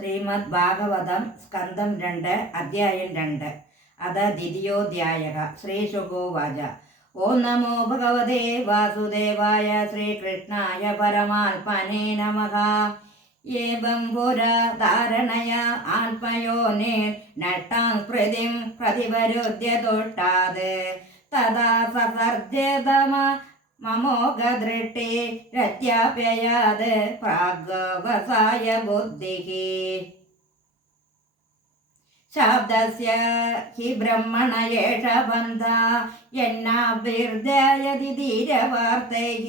ശ്രീമദ് ഭാഗവതം സ്കന്ധം 2 അധ്യായം 2 അത ദ്വിതീയോധ്യായ ശ്രീശുകോവാച ഓം നമോ ഭഗവതേ വാസുദേവായ ശ്രീകൃഷ്ണായ പരമാത്മനേ നമഃ ഏവം പുരാ ധാരണയ ആത്മയോനിർ നട്ടാം സ്മൃതിം പ്രതിപരുദ്ധ്യ ദുഷ്ടാത് തഥാ സസർജതമ മമോഘദൃഷ്ടി രത്യാപ്യയാത് പ്രാഗ്വസായ ബുദ്ധിഃ ശബ്ദസ്യ ഹി ബ്രഹ്മണ യേഷ ബന്ധഃ യന്നാഭിർധ്യയതി ധീരവാർത്തൈഃ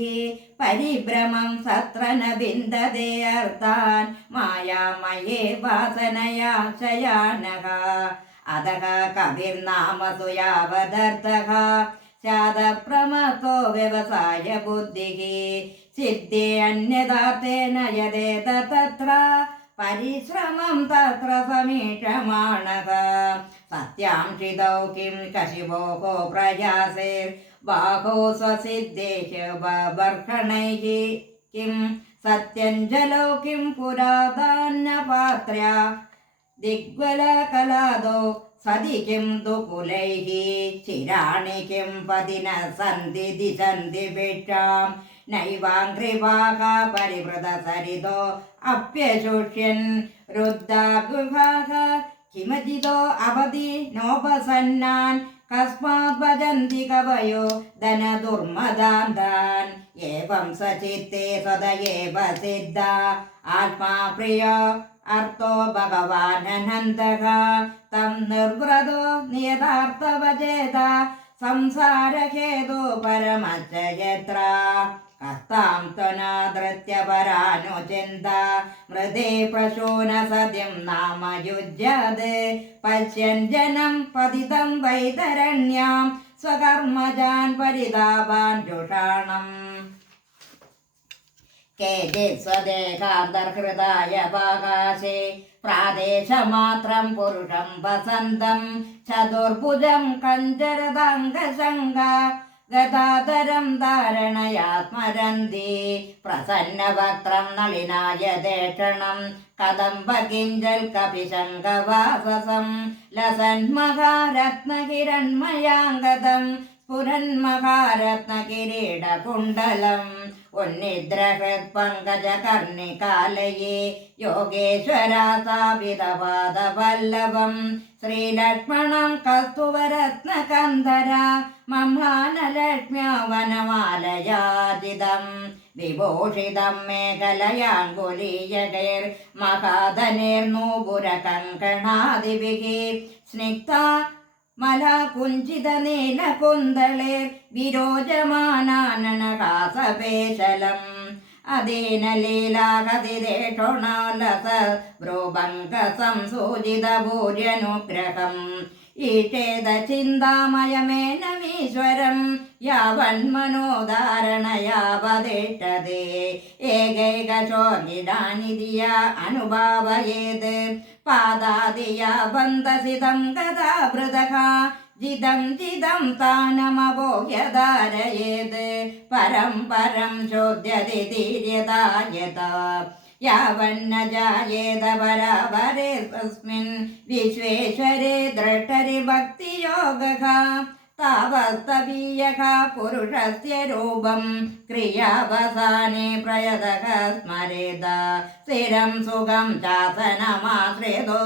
പരിഭ്രമം സത്ര ന വിന്ദതേ അർത്ഥാൻ മായാമയേ വാസനയാ ശയാനഃ അധഃ കവിർനാമസു യാവദർത്ഥഃ ശാദപ്രമത്തോ വ്യവസായ ബുദ്ധിഃ സിദ്ധേ അന്യഥാർത്ഥേന യദേത തത്ര പരിശ്രമം തത്ര സമീക്ഷമാണഃ സത്യാംശിതൗ കിം കശിവോഃ പ്രയാസൈർ ബാഹോ സ്വസിദ്ധേഃ ബർഹണൈഃ കിം സത്യഞ്ജലൗ കിം പുരാധാന്യപാത്ര്യാ ദിഗ്വലകലാദോ സതി കിം ദുകുലൈഃ ചിരാണി കിം പതിന സന്തി ദിശന്തി ഭിക്ഷാം നൈവാംഘ്രിവാഹ പരിവൃത സരിതോ അപ്യശുഷ്യൻ രുദ്ധാഗുഹാഹ കിമജിതോ അവധി നോപസന്നാൻ കസ്മാത് ഭജന്തി കവയോ ധനദുർമദാന്താൻ ഏവം സചിത്തേ സദയേവ സിദ്ധ ആത്മാ പ്രിയോ അർത്ഥോ ഭഗവാനനന്തഃ തം നിർവ്രതോ നിയതാർത്ഥവചേത സംസാരഹേതോ പരമച്ച യത്ര കർത്താം ത്വനാദൃത്യപരാനോ ചിന്ത മൃദേ പ്രശൂന സദ്യം നാമ യുജ്യത് പശ്യൻ ജനം പതിതം വൈതരണ്യാം സ്വകർമ്മജാൻ പരിതാപാൻ ജുഷാണം കേചിത് സ്വദേഹാന്തർഹൃദായ പാകാശേ പ്രാദേശമാത്രം പുരുഷം വസന്തം ചതുർഭുജം കഞ്ചരദാംഗശങ്ക ഗദാധരം ധാരണയാത്മരന്തി പ്രസന്നവക്ത്രം നളിനായ ദേഷണം കദംബകിഞ്ചൽ കപിശങ്കവാസസം ലസന്മഹാരത്നഹിരൺമയാംഗതം സ്ഫുരന്മഹാരത്നകിരീടകുണ്ടലം ഉന്നിദ്രഹൃത് പങ്കജകർണികാലയേ യോഗേശ്വരാസാപിതപാദവല്ലഭം ശ്രീലക്ഷ്മണം കസ്തുവരത്നകന്ധര മംഹാനലക്ഷ്മ്യ വനമാലയാജിതം വിഭൂഷിതം മേഖലയാങ്കുലീയകൈർ മഹാധനേർനൂപുരകങ്കണാദിഭിः സ്നിഗ്ധ മലകുഞ്ചിത നീലകുന്തളേർ വിരോചമാനാനനകാസപേശലം അധീന ലീലാകതിദേഷോണാലസ ഭ്രൂഭംഗ സംസൂചിത ഭൂര്യനുഗ്രഹം ഈഷേദ ചിന്താമയമേനമീശ്വരം യാവന്മനോധാരണയാവതിഷ്ഠതേ ഏകൈകശോകിടാനിധിയ അനുഭാവയേത് പാദാദിയാ ബന്ധസിതം ഗദാഭൃതഃ ജിതം ജിതം താനമവോഹ്യധാരയേത് പരം പരം ചോദ്യതി ധീര്യതായത യാവന്ന ജായേത പരാവരേ തസ്മിൻ വിശ്വേശ്വരേ ദ്രഷ്ടരി ഭക്തിയോഗഃ താവസ്തവീയഃ പുരുഷസ്യ രൂപം ക്രിയാവസാനേ പ്രയതഃ സ്മരേത സ്ഥിരം സുഖം ചാസനമാശ്രിതോ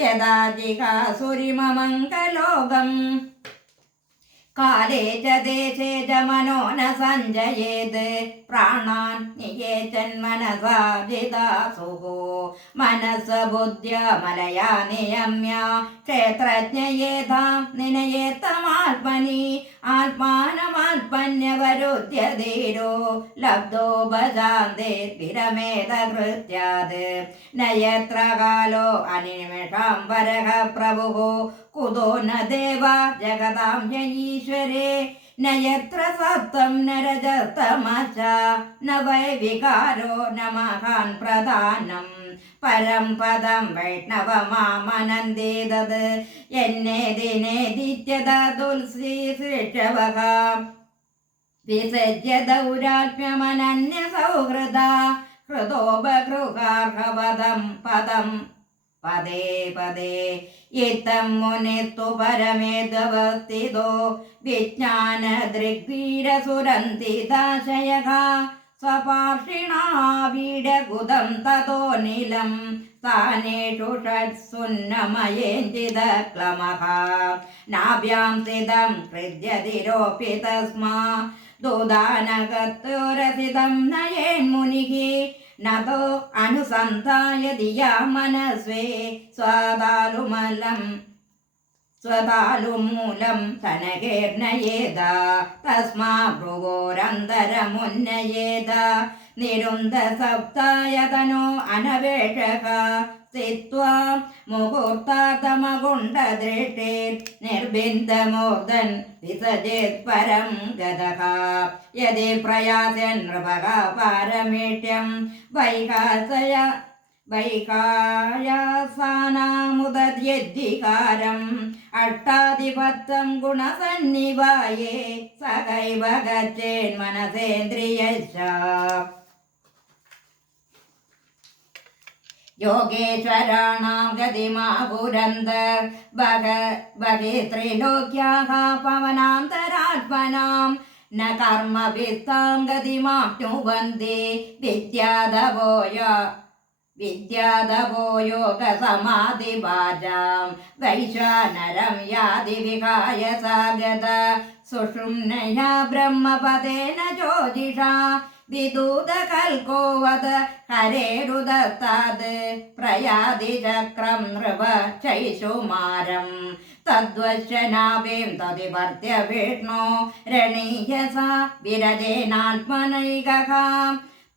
യഥാ ജിഹാസുരിമമംഗലോകം കാലേ ച ദേശേ ച മനോ ന സഞ്ജയേത് പ്രാണാൻ നിയേചന്മനസാ ജിതാസുഃ മനസ്സ ബുദ്ധ്യ മലയാ നിയമ്യ ക്ഷേത്രജ്ഞയേതാം നിനയേത്തമാത്മനി ആത്മാനമാത്മന്യവരുദ്ധ്യ ധീരോ ലബ്ധോ ഭജാന്തേ വിരമേത കൃത്യാത് നയത്ര കാലോ അനിമിഷാം വരഃ പ്രഭുഃ കുതോ ന ദേവ ജഗതാം ഈശ്വരേ ന യത്ര സത്വം ന രജതമശ്ച ന വൈ വികാരോ ന മഹാൻ പ്രധാനം പരം പദം വൈഷ്ണവമാമനന്ദേതത് എന്നേതിനേദിത്യത തുൽസീശ്രവഃ വിസജ്യ ദൗരാത്മ്യമനന്യ സൗഹൃദ ഹൃദോപഗൃഹാർഹവദം പദം പദേ പദേ ഇത്തം മുനിത്തു പരമേദവസ്ഥിതോ വിജ്ഞാന ദൃഗ്വീരസുരന്തിതാശയഃ സ്വപാർഷിണാവീഡകുദം തതോ നിലം സ്ഥാനേഷു ഷട്സുന്നമയേഞ്ചിതക്ലമഃ നാഭ്യാം സ്ഥിതം ഹൃദ്യതിരോപിതസ്മാ ദുദാനകത്തോരസിതം നയേന്മുനിഃ നതോ അനുസന്ധായ ധിയാ മനസ്വേ സ്വതാലുമൂലം തനകേർനയേത തസ്മാ ഭ്രുവോരന്തരമുന്നയേത നിരുന്ധ സപ്തായതനോ അനവേഷക സ്ഥിത്വാ മുഹൂർത്താതമകുണ്ടദൃഷ്ടേ നിർബിന്ദമൂർധൻ വിസജേത് പരം ഗതഃ യദി പ്രയാസൻ നൃപക പാരമേഷ്യം വൈകായാസാനാമുദദ്യദ്ധികാരം അഷ്ടാധിപത്യം ഗുണസന്നിവായേ സകൈവ ഗച്ഛേൻ മനസേന്ദ്രിയശ്ച യോഗേശ്വരാണാം ഗതിമാപുരന്തർ ഭഗേത്രിലോക്യാഃ പവനാന്തരാത്മനാം ന കർമ്മഭിസ്താം ഗതിമാപ്നുവന്തി വിദ്യാദവോ യോഗസമാധിഭാജാം വൈശ്വാനരം യാതി വിഹായ സാഗത സുഷുമ്നയാ ബ്രഹ്മപദേന ജ്യോതിഷാ വിദൂതകൽക്കോ വദ ഹരേരുദത്താത് പ്രയാതി ചക്രം നൃപ ചൈശുമാരം തദ്വശ്യനാഭീം തതിവർദ്ധ്യ വിഷ്ണോ രണീയസ വിരജേനാത്മനൈകഃ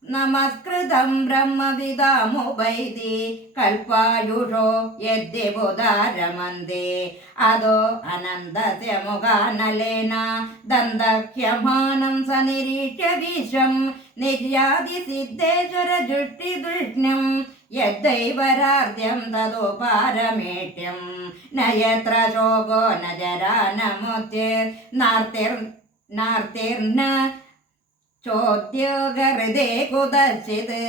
നമസ്കൃതം ബ്രഹ്മവിദാമുപൈതി കൽപ്പായുഷോ യദ്യബുധാരമന്ദേ അതോ അനന്തസ്യ മുഖാനലേന ദന്തഹ്യമാനം സനിരീക്ഷ്യ വിശ്വം നിര്യാതി സിദ്ധേശ്വര ജുഷ്ടിദൃഷ്ണ്യം യദ്ദൈവരാർദ്ധ്യം തതോ പാരമേഷ്യം ന യത്ര ശോകോ ന ജരാ ന മുക്തിർനാർത്തിർന ചോദ്യോഗഹൃദേ കുതശ്ചിത്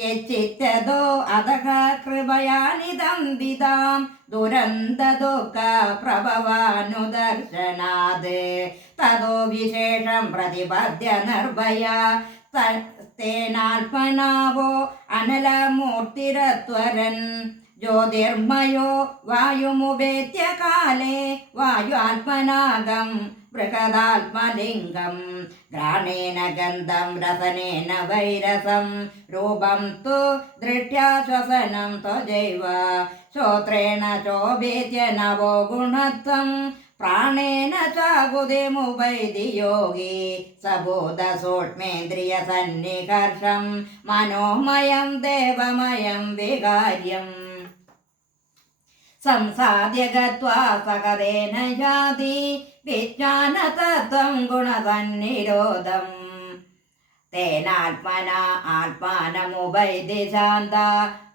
യച്ചിത്തതോ അധഃ കൃപയാനിദം വിദാം ദുരന്തദുഃഖ പ്രഭവാനുദർശനാത് തതോ വിശേഷം പ്രതിപദ്യ നിർഭയ തേനാത്മനാവോ അനലമൂർത്തിരത്വരൻ ജ്യോതിർമയോ വായുമുപേത്യ കാലേ വായുആത്മനാഗം ബൃഹദാത്മലിംഗം ഘ്രാണേന ഗന്ധം രസനേന വൈരസം രൂപം തു ദൃഷ്ട്യാ ശ്വസനം ത്വജൈവ ശ്രോത്രേണ ചോഭേദ്യ നവോ ഗുണത്വം പ്രാണേന ചാകുതിമുപൈതി യോഗി സബോധ സൂക്ഷ്മേന്ദ്രിയ സന്നികർഷം മനോമയം ദേവമയം വികാര്യം സംസാദ്യ ഗത്വാ സകതേന യാതി വിജ്ഞാനതത്വം ഗുണസന്നിരോധം തേനാത്മന ആത്മാനമുപൈതി ശാന്ത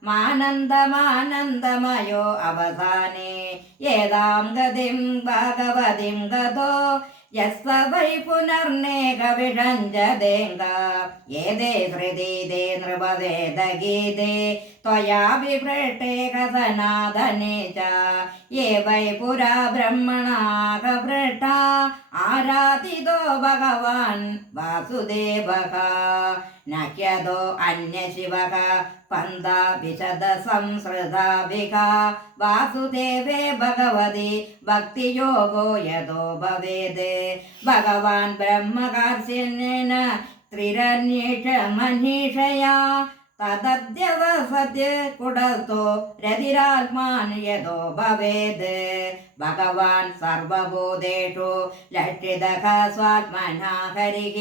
മാനന്ദമാനന്ദമയോ അവസാനേ ഏതാം ഗതിം ഭഗവതിം ഗതോ യസ്സ വൈ പുനർനേക വിഷഞ്ജദേംഗ ഏതേ ഹൃദീതേ നൃപവേദഗീതേ ത്വയാ വിഭൃഷ്ടേക സനാതനേ ച യേ വൈ പുരാ ബ്രഹ്മണാക ഭൃഷ്ടാ ആരാധിതോ ഭഗവാൻ വാസുദേവഃ നഹ്യതോ അന്യശിവഃ പന്ഥ വിശദ സംസൃതാഭിക വാസുദേവേ ഭഗവതി ഭക്തിയോഗോ യതോ ഭവേത് ഭഗവാൻ ബ്രഹ്മകാർഷ്യേന ത്രിരന്വേഷ മനീഷയാ തദ്യവസത് കുടത്തോ രതിരാത്മാൻ യതോ ഭവേത് ഭഗവാൻ സർവഭൂതേഷു ലക്ഷിതഃ സ്വാത്മനാ ഹരിഃ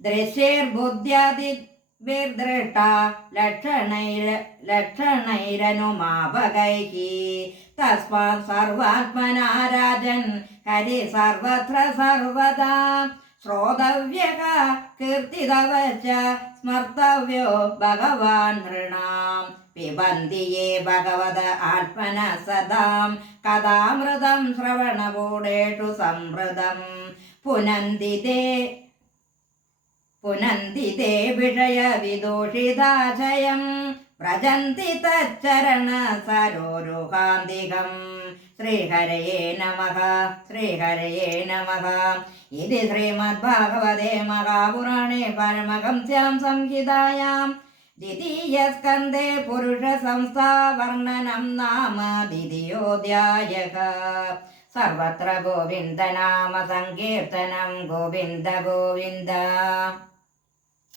ദൃശ്യൈർബുദ്ധ്യാദി വിർദൃഷ്ട ലക്ഷണൈരനുമാപകൈഃ തസ്മാത് സർവാത്മനാ രാജൻ ഹരി സർവത്ര സർവദാ ശ്രോതവ്യഃ കീർത്തിതവച സ്മർത്തവ്യോ ഭഗവാൻ നൃണാം പിബന്തി യേ ഭഗവത ആത്മന സദാം കഥാമൃതം ശ്രവണകൂടേഷു സംവൃതം പുനന്തി പുനന്തി തേ വിഷയവിദൂഷിതാശയം വ്രജന്തി തച്ചരണ സരോരുഹാന്തികം. ശ്രീഹരയേ നമഃ. ശ്രീഹരയേ നമഃ. ഇത് ശ്രീമദ്ഭാഗവതേ മഹാപുരാണേ പരമഹംസ്യാം സംഹിതായാം ദ്വിതീയസ്കന്ധേ പുരുഷസംസ്ഥാവർണ്ണനം നാമ ദ്വിതീയോऽധ്യായഃ. സർവത്ര ഗോവിന്ദനാമ സങ്കീർത്തനം. ഗോവിന്ദ ഗോവിന്ദ.